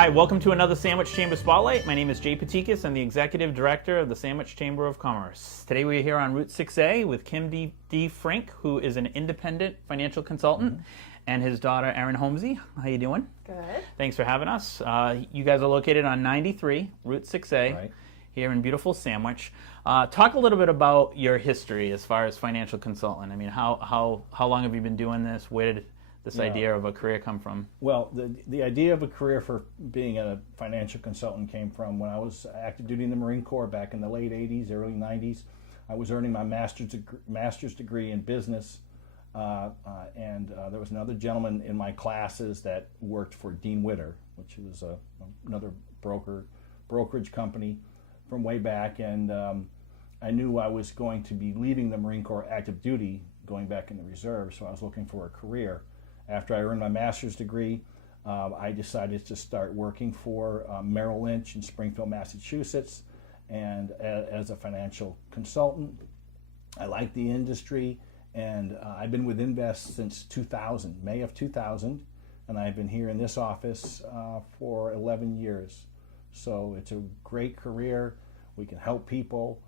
Hi, welcome to another Sandwich Chamber Spotlight. My name is Jay Patikas. I'm the Executive Director of the Sandwich Chamber of Commerce. Today we're here on Route 6A with Kim D. Frink, who is an independent financial consultant, and his daughter, Erin Holmesy. How you doing? Good. Thanks for having us. You guys are located on 93, Route 6A, Right. here in beautiful Sandwich. Talk a little bit about your history as far as financial consultant. I mean, how long have you been doing this? Where did this idea of a career come from? Well, the idea of a career for being a financial consultant came from when I was active duty in the Marine Corps back in the late 80s, early 90s. I was earning my master's degree in business, and there was another gentleman in my classes that worked for Dean Witter, which was another brokerage company from way back, and I knew I was going to be leaving the Marine Corps active duty, going back in the reserve, so I was looking for a career. After I earned my master's degree, I decided to start working for Merrill Lynch in Springfield, Massachusetts, and as a financial consultant. I like the industry, and I've been with Invest since 2000, May of 2000, and I've been here in this office for 11 years. So it's a great career. We can help people.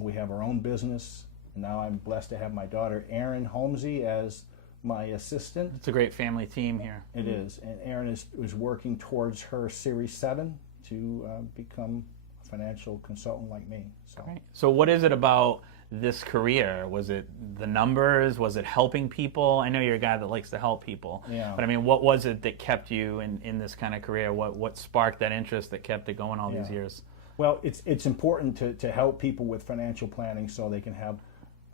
We have our own business, and now I'm blessed to have my daughter, Erin Holmesy, as my assistant. It's a great family team here. It is, and Erin is working towards her Series 7 to become a financial consultant like me. So. Right. So what is it about this career? Was it the numbers? Was it helping people? I know you're a guy that likes to help people. Yeah. But I mean, what was it that kept you in this kind of career? What sparked that interest that kept it going all these years? Well, it's important to help people with financial planning so they can have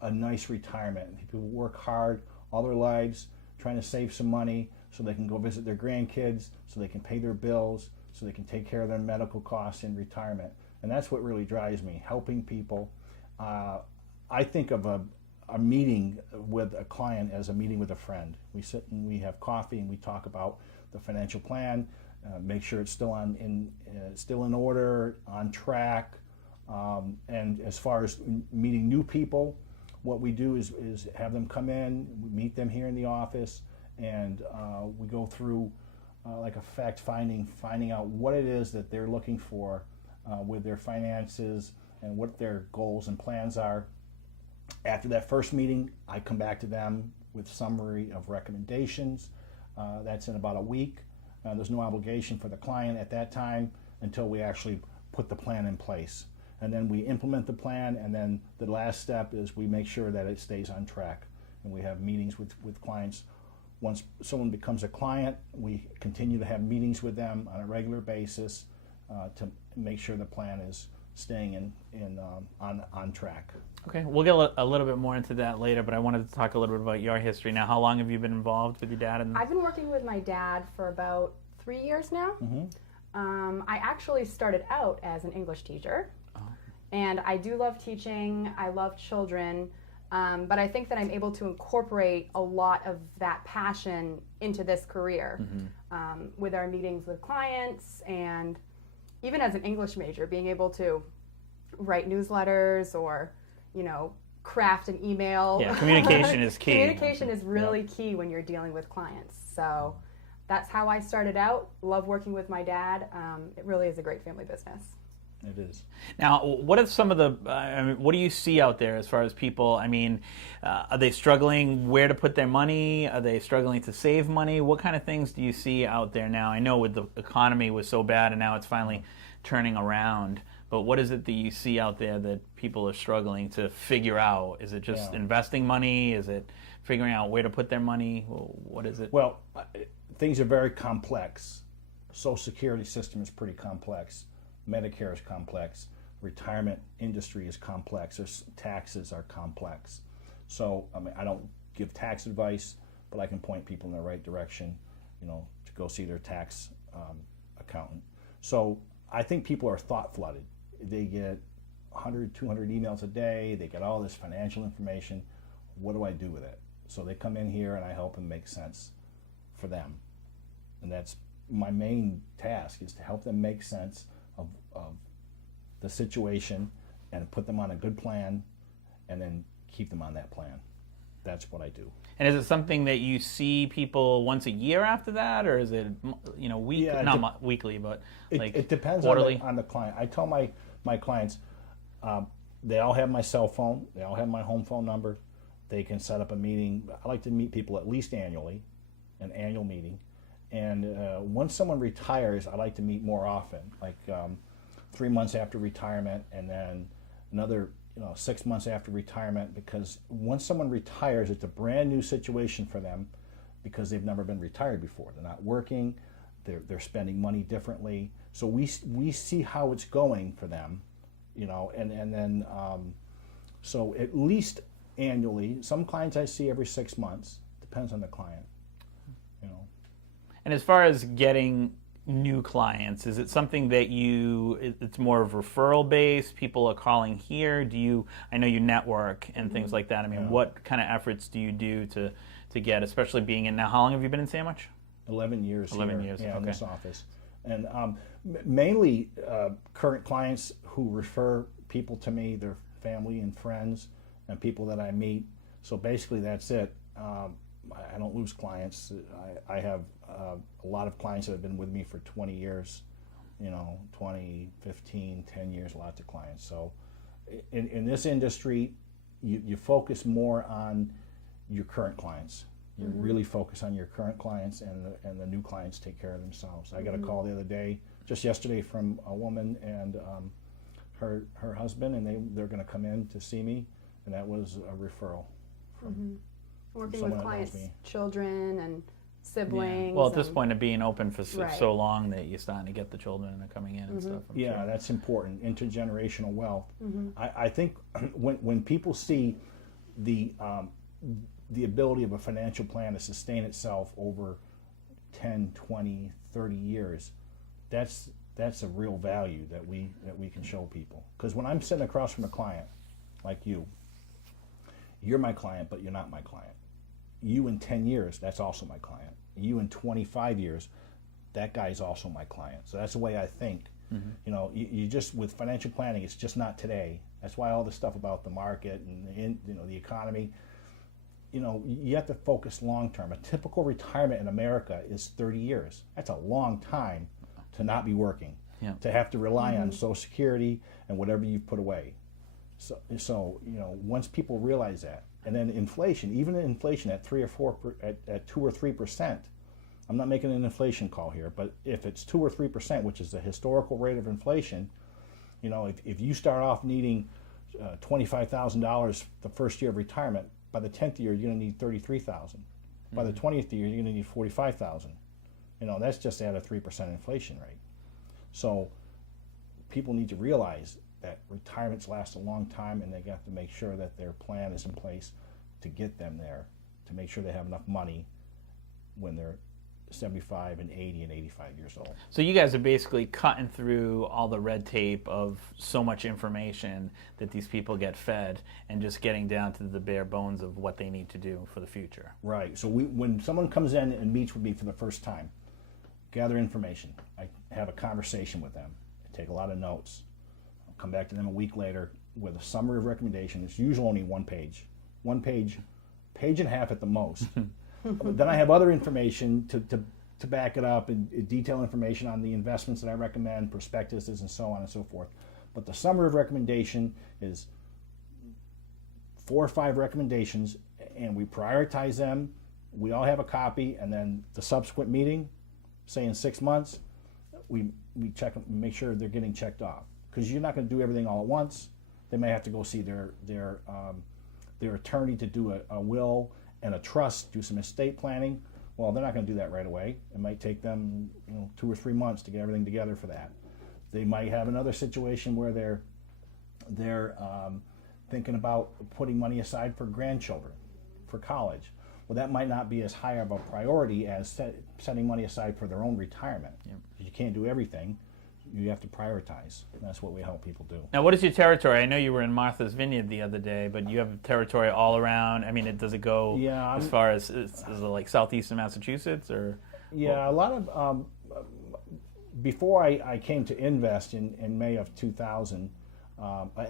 a nice retirement. People work hard all their lives trying to save some money so they can go visit their grandkids, so they can pay their bills, so they can take care of their medical costs in retirement. And that's what really drives me, helping people. I think of a meeting with a client as a meeting with a friend. We sit and we have coffee and we talk about the financial plan, make sure it's still in order, on track. And as far as meeting new people, what we do is have them come in, we meet them here in the office, and we go through like a finding out what it is that they're looking for with their finances and what their goals and plans are. After that first meeting, I come back to them with summary of recommendations. That's in about a week. There's no obligation for the client at that time until we actually put the plan in place. And then we implement the plan, and then the last step is we make sure that it stays on track. And we have meetings with clients. Once someone becomes a client, we continue to have meetings with them on a regular basis to make sure the plan is staying on track. Okay, we'll get a little bit more into that later, but I wanted to talk a little bit about your history. Now, how long have you been involved with your dad? I've been working with my dad for about 3 years now. I actually started out as an English teacher. And I do love teaching, I love children, but I think that I'm able to incorporate a lot of that passion into this career with our meetings with clients, and even as an English major, being able to write newsletters or, craft an email. Yeah, communication is key. Communication is really key when you're dealing with clients. So that's how I started out. Love working with my dad. It really is a great family business. It is. Now, what are some of the, what do you see out there as far as people? I mean, are they struggling where to put their money? Are they struggling to save money? What kind of things do you see out there now? I know with the economy was so bad and now it's finally turning around, but what is it that you see out there that people are struggling to figure out? Is it just investing money? Is it figuring out where to put their money? What is it? Well, things are very complex. Social Security system is pretty complex. Medicare is complex. Retirement industry is complex. Taxes are complex. So, I don't give tax advice, but I can point people in the right direction, to go see their tax accountant. So, I think people are thought flooded. They get 100, 200 emails a day. They get all this financial information. What do I do with it? So they come in here and I help them make sense for them. And that's my main task, is to help them make sense of the situation and put them on a good plan and then keep them on that plan. that's what I do. And is it something that you see people once a year after that, or is it weekly, but like it depends quarterly? on the client. I tell my clients, they all have my cell phone, they all have my home phone number. They can set up a meeting. I like to meet people at least annually, an annual meeting. And once someone retires, I like to meet more often, like 3 months after retirement, and then another 6 months after retirement, because once someone retires, it's a brand new situation for them because they've never been retired before. They're not working, they're spending money differently. So we see how it's going for them, and then so at least annually. Some clients I see every 6 months. Depends on the client, And as far as getting new clients, is it something that it's more of referral based, people are calling here? I know you network and things like that. I mean, what kind of efforts do you do to get, especially being in, now how long have you been in Sandwich? 11 years 11 years, in okay. this office. And mainly current clients who refer people to me, their family and friends and people that I meet. So basically that's it. I don't lose clients. I have a lot of clients that have been with me for 20 years, 20, 15, 10 years, lots of clients. So in this industry, you focus more on your current clients. You really focus on your current clients, and the new clients take care of themselves. I got a call the other day, just yesterday, from a woman and her husband, and they're going to come in to see me, and that was a referral from Working someone with that knows clients' me. children and siblings. Well, at this and- point of being open for Right. so long that you're starting to get the children and they're coming in and stuff. I'm Yeah, sure. that's important. Intergenerational wealth. I think when people see the ability of a financial plan to sustain itself over 10, 20, 30 years, that's a real value that we can show people. Because when I'm sitting across from a client like you're my client, but you're not my client. You in 10 years, that's also my client. You in 25 years, that guy's also my client. So that's the way I think. You just, with financial planning, it's just not today. That's why all the stuff about the market and the economy, you have to focus long term. A typical retirement in America is 30 years. That's a long time to not be working, to have to rely on Social Security and whatever you've put away. So once people realize that, and then inflation, even inflation at 3 or 4, at 2 or 3%. I'm not making an inflation call here, but if it's 2 or 3%, which is the historical rate of inflation, if you start off needing $25,000 the first year of retirement, by the 10th year you're going to need $33,000. By the 20th year you're going to need $45,000. That's just at a 3% inflation rate. So people need to realize that retirements last a long time, and they have to make sure that their plan is in place to get them there, to make sure they have enough money when they're 75 and 80 and 85 years old. So you guys are basically cutting through all the red tape of so much information that these people get fed, and just getting down to the bare bones of what they need to do for the future. Right. So when someone comes in and meets with me for the first time, gather information. I have a conversation with them. I take a lot of notes. I'll come back to them a week later with a summary of recommendations. It's usually only one page, page and a half at the most. Then I have other information to back it up, and detailed information on the investments that I recommend, prospectuses, and so on and so forth. But the summary of recommendation is 4 or 5 recommendations, and we prioritize them. We all have a copy, and then the subsequent meeting, say in 6 months, we check them, make sure they're getting checked off. Because you're not going to do everything all at once. They may have to go see their attorney to do a will and a trust, do some estate planning. Well, they're not going to do that right away. It might take them 2 or 3 months to get everything together for that. They might have another situation where they're thinking about putting money aside for grandchildren, for college. Well, that might not be as high of a priority as setting money aside for their own retirement. Yep. You can't do everything. You have to prioritize. And that's what we help people do. Now, what is your territory? I know you were in Martha's Vineyard the other day, but you have territory all around. I mean, does it go as far as, is it like southeastern Massachusetts, or? Yeah, a lot of, before I came to Invest in May of 2000,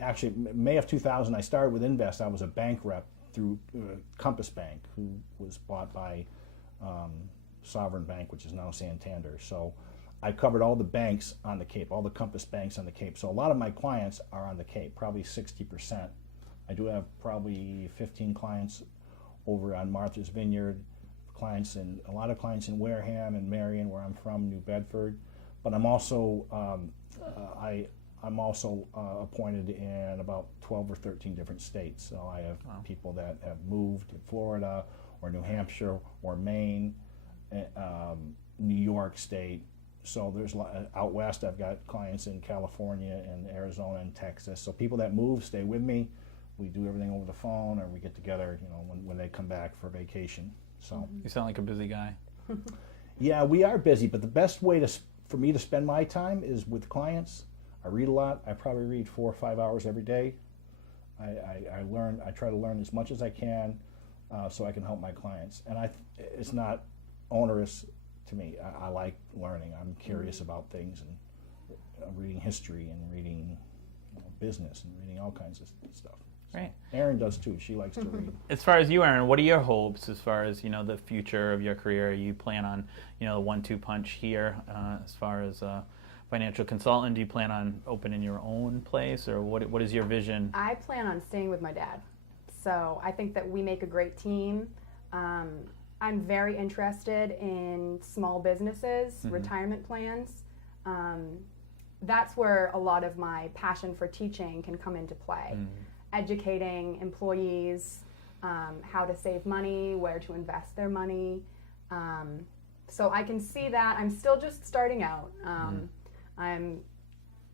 actually May of 2000, I started with Invest. I was a bank rep through Compass Bank, who was bought by Sovereign Bank, which is now Santander. So I covered all the banks on the Cape, all the Compass banks on the Cape. So a lot of my clients are on the Cape, probably 60%. I do have probably 15 clients over on Martha's Vineyard, a lot of clients in Wareham and Marion, where I'm from, New Bedford. But I'm also appointed in about 12 or 13 different states. So I have people that have moved to Florida or New Hampshire or Maine, New York State. So there's out west, I've got clients in California and Arizona and Texas. So people that move stay with me. We do everything over the phone, or we get together, when they come back for vacation. So You sound like a busy guy. yeah, we are busy, but the best way for me to spend my time is with clients. I read a lot. I probably read 4 or 5 hours every day. I learn. I try to learn as much as I can, so I can help my clients. And it's not onerous to me. I like learning. I'm curious about things, and reading history and reading business and reading all kinds of stuff. Right. Erin does too. She likes to read. As far as you, Aaron, what are your hopes as far as the future of your career? You plan on the 1-2 punch here as far as a financial consultant? Do you plan on opening your own place, or what is your vision? I plan on staying with my dad. So I think that we make a great team. I'm very interested in small businesses, retirement plans. That's where a lot of my passion for teaching can come into play. Educating employees, how to save money, where to invest their money. So I can see that. I'm still just starting out. I'm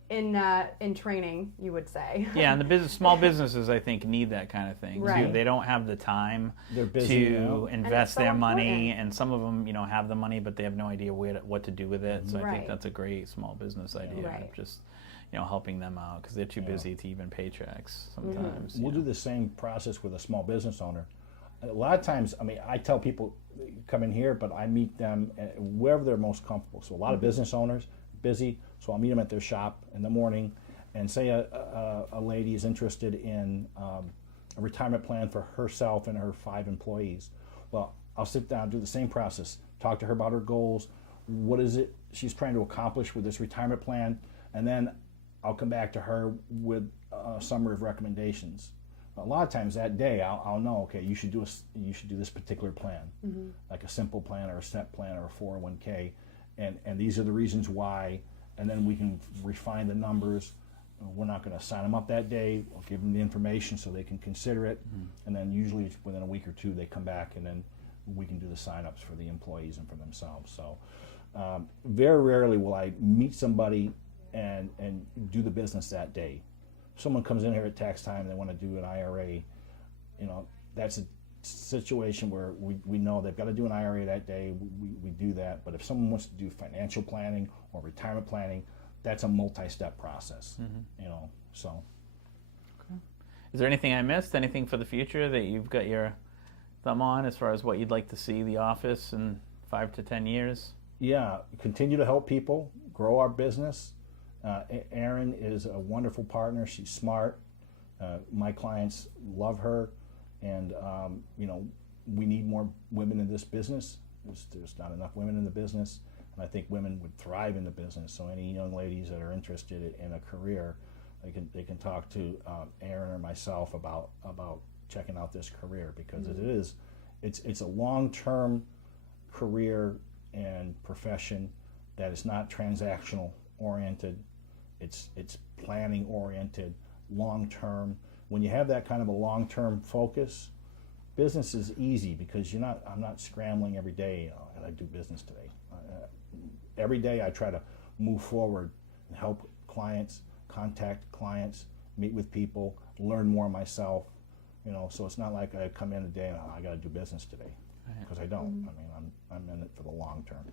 in training, you would say. Yeah, and the small businesses, I think, need that kind of thing. Right. Too. They don't have the time They're busy, to invest so their money, important. and some of them, have the money, but they have no idea what to do with it. So I think Right. that's a great small business idea. Right. Just helping them out because they're too busy to even pay checks sometimes. We'll do the same process with a small business owner. A lot of times, I tell people come in here, but I meet them wherever they're most comfortable. So a lot of business owners busy, so I'll meet them at their shop in the morning, and say a lady is interested in a retirement plan for herself and her 5 employees. Well, I'll sit down, do the same process, talk to her about her goals, what is it she's trying to accomplish with this retirement plan, and then I'll come back to her with a summary of recommendations. A lot of times that day, I'll know, okay, you should do this particular plan, like a simple plan or a SEP plan or a 401k, and these are the reasons why, and then we can refine the numbers. We're not going to sign them up that day. We'll give them the information so they can consider it, and then usually within a week or 2 they come back, and then we can do the sign-ups for the employees and for themselves. So very rarely will I meet somebody and do the business that day. If someone comes in here at tax time and they want to do an IRA, that's a situation where we know they've got to do an IRA that day. We do that. But if someone wants to do financial planning or retirement planning, that's a multi-step process. So. Okay. Is there anything I missed? Anything for the future that you've got your thumb on as far as what you'd like to see the office in 5 to 10 years? Yeah, continue to help people, grow our business. Erin is a wonderful partner. She's smart. My clients love her, and we need more women in this business. There's not enough women in the business, and I think women would thrive in the business. So any young ladies that are interested in a career, they can talk to Erin or myself about checking out this career, because it's a long-term career and profession that is not transactional oriented. It's planning oriented, long term. When you have that kind of a long term focus, business is easy because I'm not scrambling every day. I do business today. Every day I try to move forward and help clients, contact clients, meet with people, learn more myself. So it's not like I come in a day and I got to do business today, because I don't. I'm in it for the long term.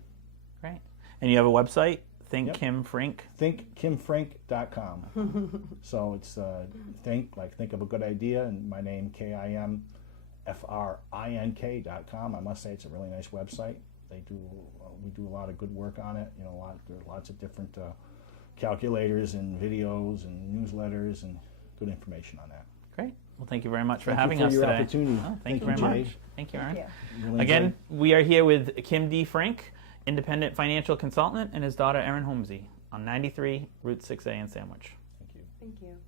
Great. And you have a website? Think Yep. Kim Frink. ThinkKimFrink.com. So it's think of a good idea, and my name KIMFRINK.com. I must say it's a really nice website. We do a lot of good work on it. There are lots of different calculators and videos and newsletters and good information on that. Great. Well, thank you very much for Thank having you for us your today. opportunity. Oh, thank you Thank very you, much. Jade. Thank you, Aaron. Yeah. Really Again, enjoyed- we are here with Kim D. Frank, independent financial consultant, and his daughter Erin Holmesy on 93 Route 6A in Sandwich. Thank you. Thank you.